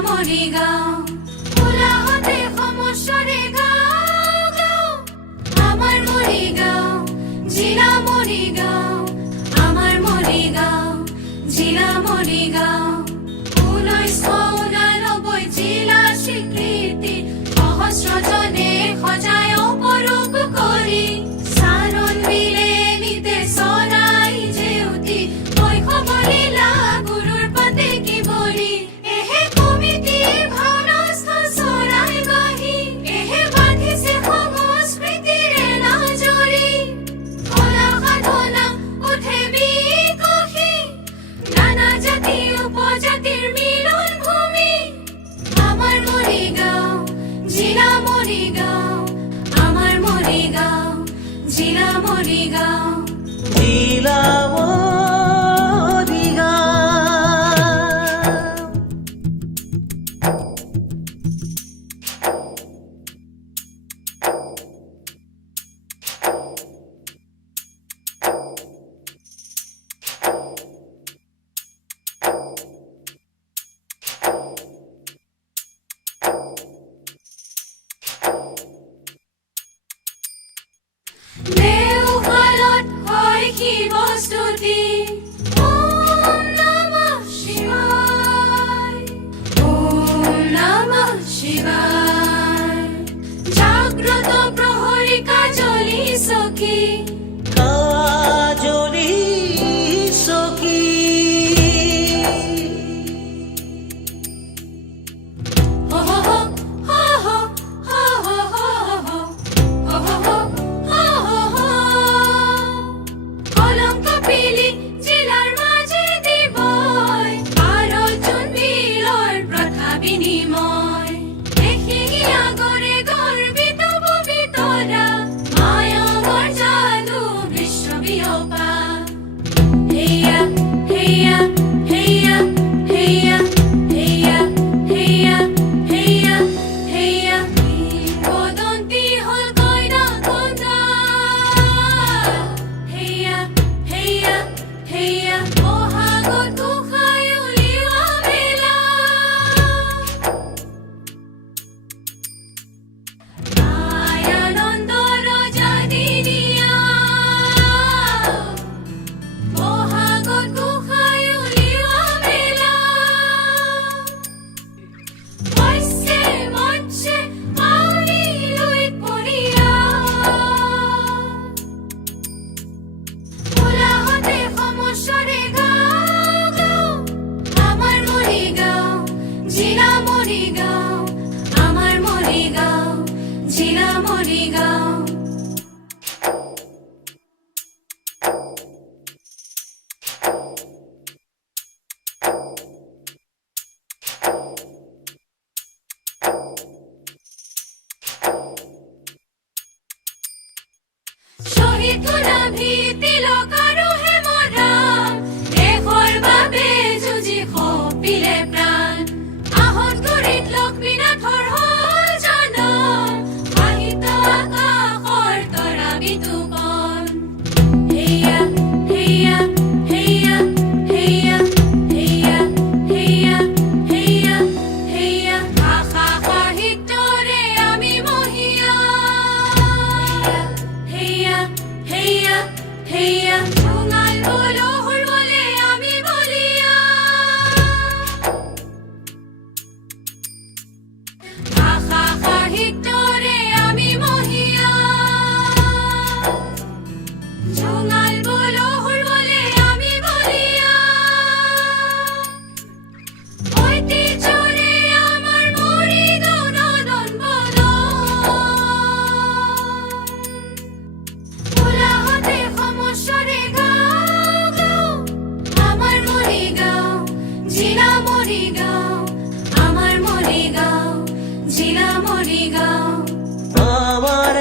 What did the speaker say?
Morigaon, Pulahote Homosore Gao, Amar Morigaon, Jila Morigaon, Amar Morigaon, Jila Morigaon, 1989 জিলা স্বীকৃতি সহস্র জনে খজায় অপরূপ করি সারণ মিলে নিতে সরাই যেউতি ওই খবরিলা গুরুর পাতে কি বলি এহে কমিটি ভাবনাস্থ সরাই বাহি এহে বাঁধিছে সংস্কৃতির নজরি কলা সাধনা উঠে বিকশি নানা জাতি উপজাতির মিলন ভূমি আমার মরিগাঁও জিলা মরিগাঁও আমার মরিগাঁও জিলা মরিগাঁও জিলা দেওঘালত হয় কি বস্তুতি ওম নমঃ শিবায় ওম নমঃ শিবায় জাগ্রত প্রহরিকা জ্বলি সখী কাজলি সখী হো হো হো হো হো হো হো হো হো হো হো কলঙ্ক পিলি জিলার মাঝে দিবই আর অর্জুন বিলর প্রথা বিনিময় দেখি গিয়া গড়ে গর্বিত পবিতরা মায়ামর জাদু বিশ্ববিয়পা হেয়া হেয়া হেয়া হেয়া হেয়া হেয়া হেয়া হেয়া কিংবদন্তি হল কইরা কথা হেয়া হেয়া হেয়া মহাগত গুহায় উলিওয়া বেলা মায়ানন্দ রজা দিনিয়া মহাগত গুহায় উলিওয়া বেলা মৎস্যে মৎস্যে আউরি লুইত পড়িয়া পুলাহতে সমস্যরে গাও আমার মরিগাঁও জিলা মরিগাঁও আমার মরিগাঁও জিলা মরিগাঁও শহীদ গুলাভি তিলক আৰু হেমৰাম দেশৰ বাবে যুঁজি সপিলে প্ৰাণ আহত গুৰিত লক্ষ্মীনাথৰ হল জনম সাহিত্য আকাশৰ তৰা বিতুপন হেয়া হেয়া হেয়া হেয়া হেয়া হেয়া হেয়া হেয়া ভাষা সাহিত্যৰে আমি মহিয়া হেয়া হেয়া হেয়া ঠোঙাল বলহুৰ বলে আমি বলিয়া ভাষা সাহিত্যৰে আমি মহিয়া ঠোঙাল বলহুৰ বলে আমি বলিয়া ঐতিহ্যৰে আমাৰ মৰিগাঁও নদন বদন পুলাহতে সমস্যৰে গাও আমাৰ মৰিগাঁও জিলা মৰিগাঁও আমাৰ মৰিগাঁও জিলা মৰিগাঁও আমার